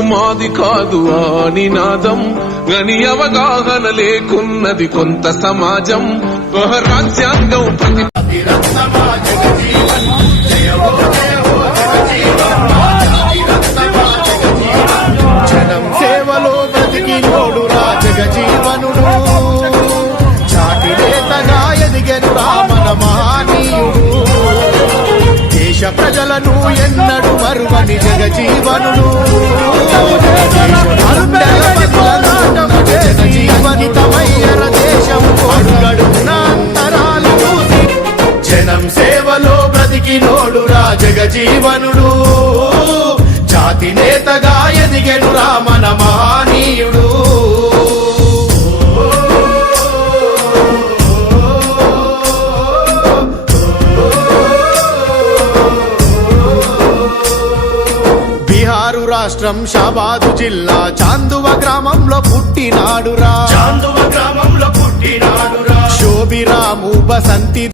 బతుకు మాది కాదు ఆ నినాదం గని అవగాహన లేకున్నది కొంత సమాజం రాజ్యాంగం జనం సేవలో బ్రతికినోడు రాజగజీవనుడు చాటి నేతగా ఎదిగెను రామన మహనీయుడు దేశ ప్రజలను ఎన్నడు మరువని జగజీవనుడు జనజీవనితమయ్యర దేశం అడుగడుగున అంతరాలు చూసి జనం సేవలో బ్రతికినోడు రాజగజీవనుడు జాతి నేతగా ఎదిగెను రామన మహనీయుడు బిహారు రాష్ట్రం షాబాదు జిల్లా చాందువ గ్రామంలో పుట్టినాడురా శోభిరాము బసంతి